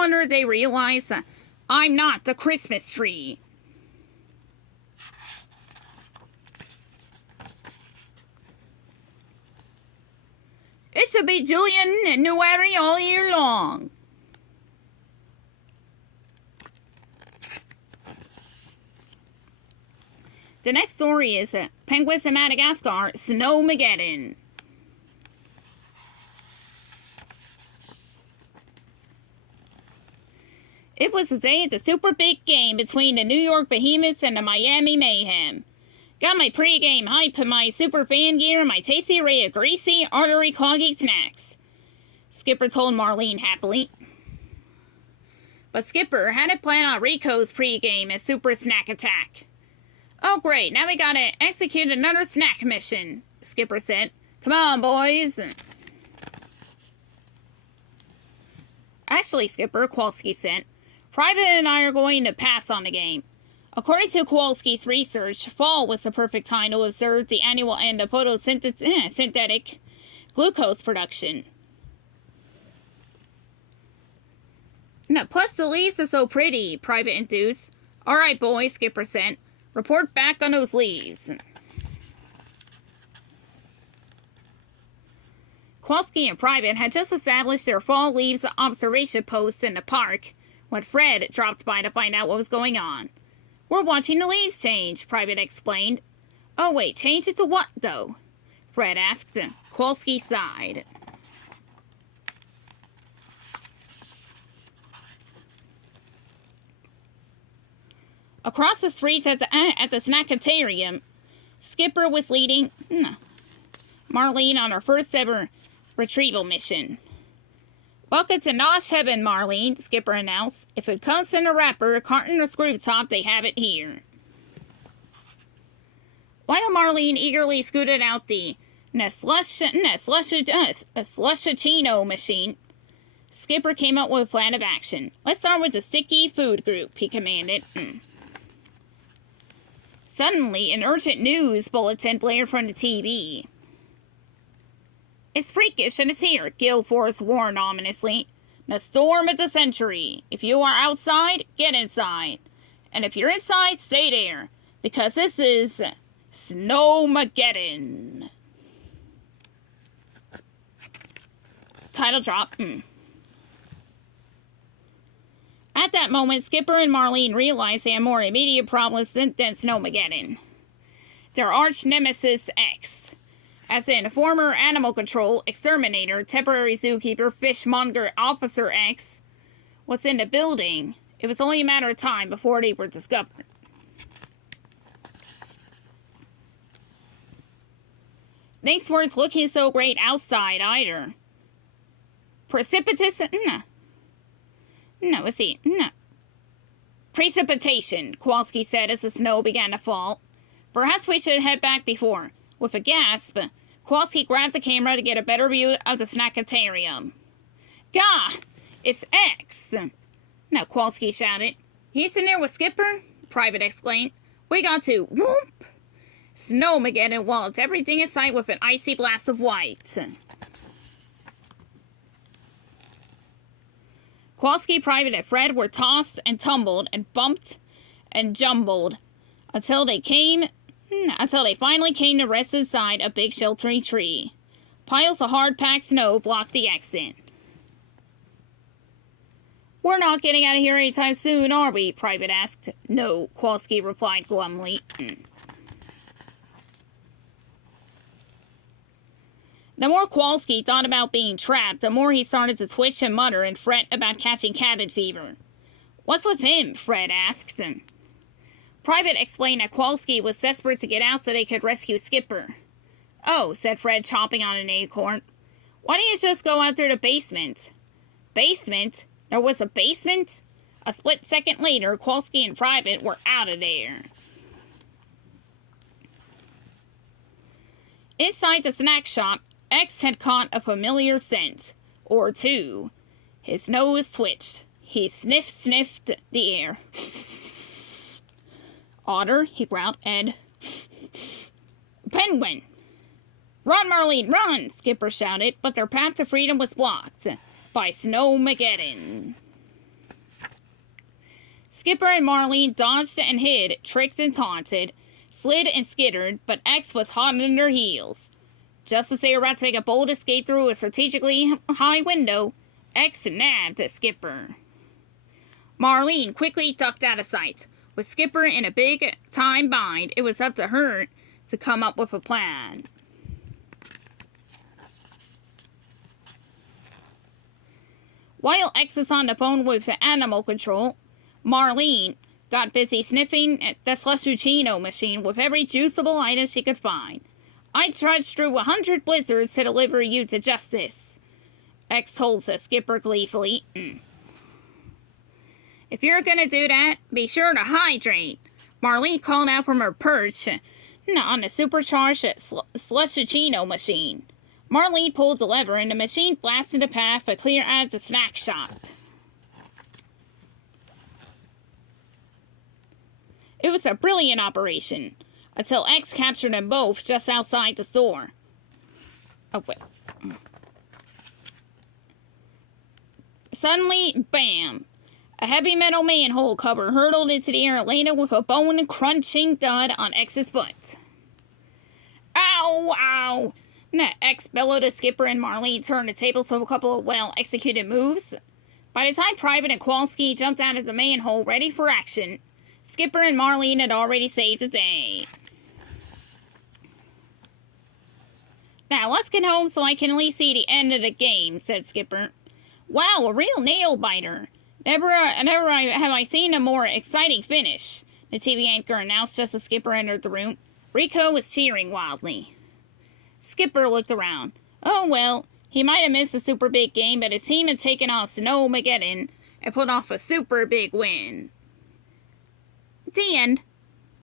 wonder if they realize I'm not the Christmas tree. It should be Julian and Newary all year long. The next story is Penguins in Madagascar, Snowmageddon. It was the day of the super big game between the New York Behemoths and the Miami Mayhem. Got my pre-game hype and my super fan gear and my tasty array of greasy, artery-clogging snacks, Skipper told Marlene happily. But Skipper hadn't planned on Rico's pre-game as super snack attack. Oh great, now we gotta execute another snack mission, Skipper said. Come on, boys. Actually, Skipper, Kowalski said, Private and I are going to pass on the game. According to Kowalski's research, fall was the perfect time to observe the annual end of photosynthetic glucose production. No, plus the leaves are so pretty, Private enthused. All right, boys, Skipper said. Report back on those leaves. Kowalski and Private had just established their fall leaves observation posts in the park when Fred dropped by to find out what was going on. We're watching the leaves change, Private explained. Oh wait, change it to what, though? Fred asked. Kowalski sighed. Across the street at the Snackatarium, Skipper was leading Marlene on her first ever retrieval mission. Welcome to Nosh Heaven, Marlene, Skipper announced. If it comes in a wrapper, a carton, or screw top, they have it here. While Marlene eagerly scooted out the Slushachino machine, Skipper came up with a plan of action. Let's start with the sticky food group, he commanded. Suddenly, an urgent news bulletin blared from the TV. It's freakish and it's here, Guilforce warned ominously. The storm of the century. If you are outside, get inside. And if you're inside, stay there. Because this is Snowmageddon. Title drop. At that moment, Skipper and Marlene realized they had more immediate problems than Snowmageddon. Their arch nemesis X, as in former animal control, exterminator, temporary zookeeper, fishmonger, Officer X, was in the building. It was only a matter of time before they were discovered. Things weren't looking so great outside either. Precipitation, Kowalski said as the snow began to fall. Perhaps we should head back before. With a gasp, Kowalski grabbed the camera to get a better view of the Snackatarium. Gah! It's X! Now, Kowalski shouted. He's in there with Skipper? Private exclaimed. We got to whoop! Snowmageddon walloped everything in sight with an icy blast of white. Kowalski, Private, and Fred were tossed and tumbled and bumped and jumbled until they finally came to rest inside a big sheltering tree. Piles of hard-packed snow blocked the exit. We're not getting out of here anytime soon, are we? Private asked. No, Kowalski replied glumly. The more Kowalski thought about being trapped, the more he started to twitch and mutter and fret about catching cabin fever. What's with him? Fred asked. Private explained that Kowalski was desperate to get out so they could rescue Skipper. Oh, said Fred, chomping on an acorn. Why don't you just go out there to basement? Basement? There was a basement? A split second later, Kowalski and Private were out of there. Inside the snack shop, X had caught a familiar scent, or two. His nose twitched. He sniffed the air. Otter, he growled, and penguin! Run, Marlene, run! Skipper shouted, but their path to freedom was blocked by Snowmageddon. Skipper and Marlene dodged and hid, tricked and taunted, slid and skittered, but X was hot on their heels. Just as they were about to make a bold escape through a strategically high window, X nabbed at Skipper. Marlene quickly ducked out of sight. With Skipper in a big-time bind, it was up to her to come up with a plan. While X was on the phone with Animal Control, Marlene got busy sniffing at the slushuccino machine with every juiceable item she could find. I trudged through 100 blizzards to deliver you to justice, X told the Skipper gleefully. If you're gonna do that, be sure to hydrate, Marlene called out from her perch on the supercharged slushuccino machine. Marlene pulled the lever and the machine blasted a path clear out of the snack shop. It was a brilliant operation, until X captured them both just outside the store. Oh, wait. Suddenly, bam! A heavy metal manhole cover hurtled into the air and landed with a bone-crunching thud on X's foot. Ow! Ow! X bellowed as Skipper and Marlene turned the tables with a couple of well-executed moves. By the time Private and Kowalski jumped out of the manhole ready for action, Skipper and Marlene had already saved the day. Now, let's get home so I can at least see the end of the game, said Skipper. Wow, a real nail-biter. Never have I seen a more exciting finish, the TV anchor announced just as Skipper entered the room. Rico was cheering wildly. Skipper looked around. Oh, well, he might have missed a super big game, but his team had taken on snowmageddon and put off a super big win. The end.